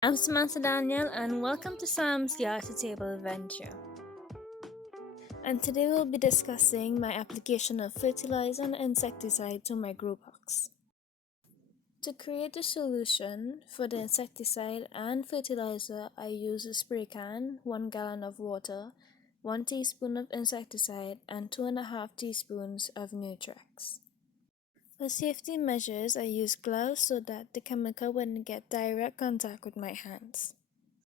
I'm Samantha Daniel, and welcome to Sam's Yard to Table Adventure. And today we'll be discussing my application of fertilizer and insecticide to my grow box. To create a solution for the insecticide and fertilizer, I use a spray can, 1 gallon of water, 1 teaspoon of insecticide, and 2.5 teaspoons of Nutrex. For safety measures, I use gloves so that the chemical wouldn't get direct contact with my hands.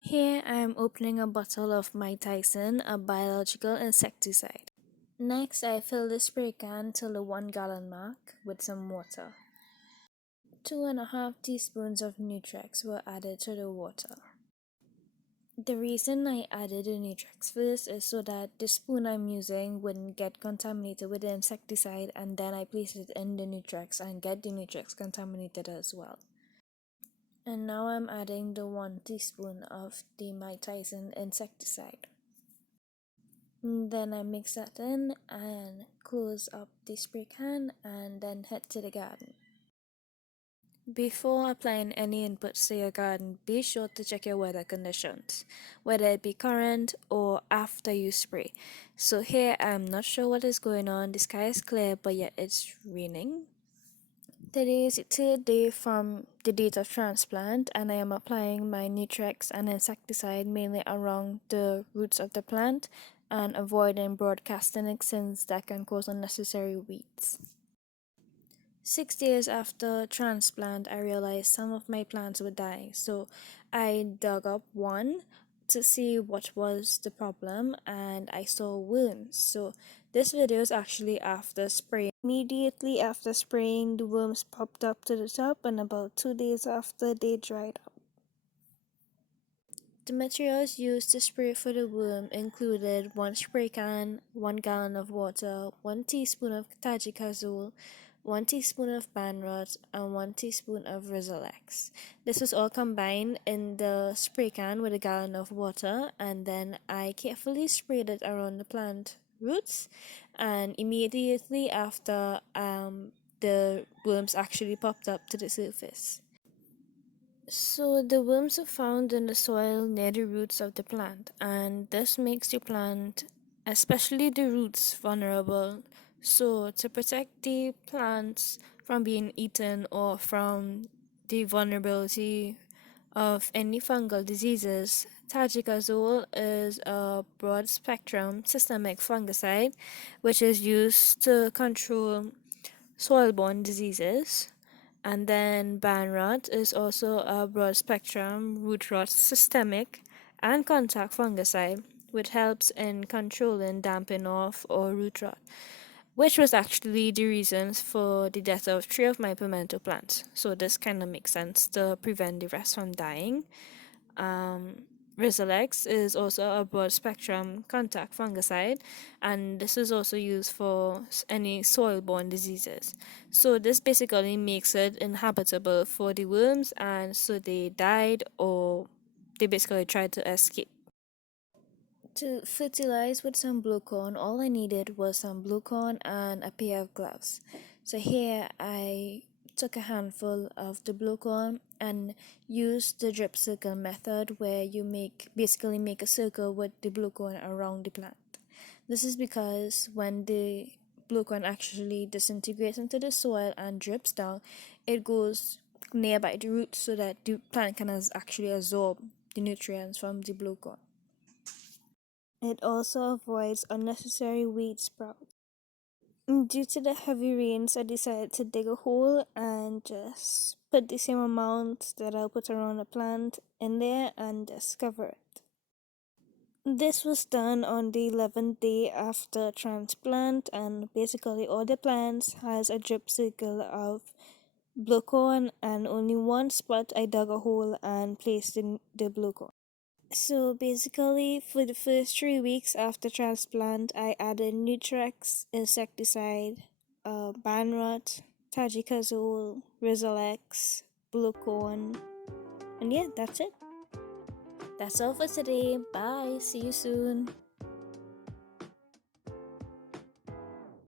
Here I am opening a bottle of Tyson, a biological insecticide. Next, I fill the spray can till the 1 gallon mark with some water. 2.5 teaspoons of Nutrex were added to the water. The reason I added the Nutrex first is so that the spoon I'm using wouldn't get contaminated with the insecticide, and then I place it in the Nutrex and get the Nutrex contaminated as well. And now I'm adding the 1 teaspoon of the Tyson insecticide. Then I mix that in and close up the spray can and then head to the garden. Before applying any inputs to your garden, be sure to check your weather conditions, whether it be current or after you spray. So here I'm not sure what is going on. The sky is clear, but yet it's raining. Today is the third day from the date of transplant, and I am applying my Nutrex and insecticide mainly around the roots of the plant and avoiding broadcasting it since that can cause unnecessary weeds. 6 days after transplant, I realized some of my plants were dying, so I dug up one to see what was the problem, and I saw worms. So this video is actually after spraying. Immediately after spraying, the worms popped up to the top, and about 2 days after, they dried up. The materials used to spray for the worm included 1 spray can, 1 gallon of water, 1 teaspoon of tajikazole, 1 teaspoon of banrot, and 1 teaspoon of Rizalex. This was all combined in the spray can with a gallon of water, and then I carefully sprayed it around the plant roots, and immediately after the worms actually popped up to the surface. So the worms are found in the soil near the roots of the plant, and this makes the plant, especially the roots, vulnerable. So to protect the plants from being eaten or from the vulnerability of any fungal diseases, tajikazole is a broad spectrum systemic fungicide which is used to control soil-borne diseases. And then ban rot is also a broad spectrum root rot systemic and contact fungicide, which helps in controlling damping off or root rot, which was actually the reasons for the death of 3 of my pimento plants. So this kind of makes sense to prevent the rest from dying. Rizalex is also a broad spectrum contact fungicide, and this is also used for any soil-borne diseases. So this basically makes it inhabitable for the worms, and so they died or they basically tried to escape. To fertilize with some blue corn, all I needed was some blue corn and a pair of gloves. So here I took a handful of the blue corn and used the drip circle method where you basically make a circle with the blue corn around the plant. This is because when the blue corn actually disintegrates into the soil and drips down, it goes nearby the roots so that the plant can actually absorb the nutrients from the blue corn. It also avoids unnecessary weed sprouts. Due to the heavy rains, I decided to dig a hole and just put the same amount that I'll put around the plant in there and just cover it. This was done on the 11th day after transplant, and basically all the plants has a drip circle of blue corn, and only one spot I dug a hole and placed in the blue corn. So basically, for the first 3 weeks after transplant, I added Nutrex, insecticide, Banrot, Tajikazole, Rizalex, Blucone, and yeah, that's it. That's all for today. Bye. See you soon.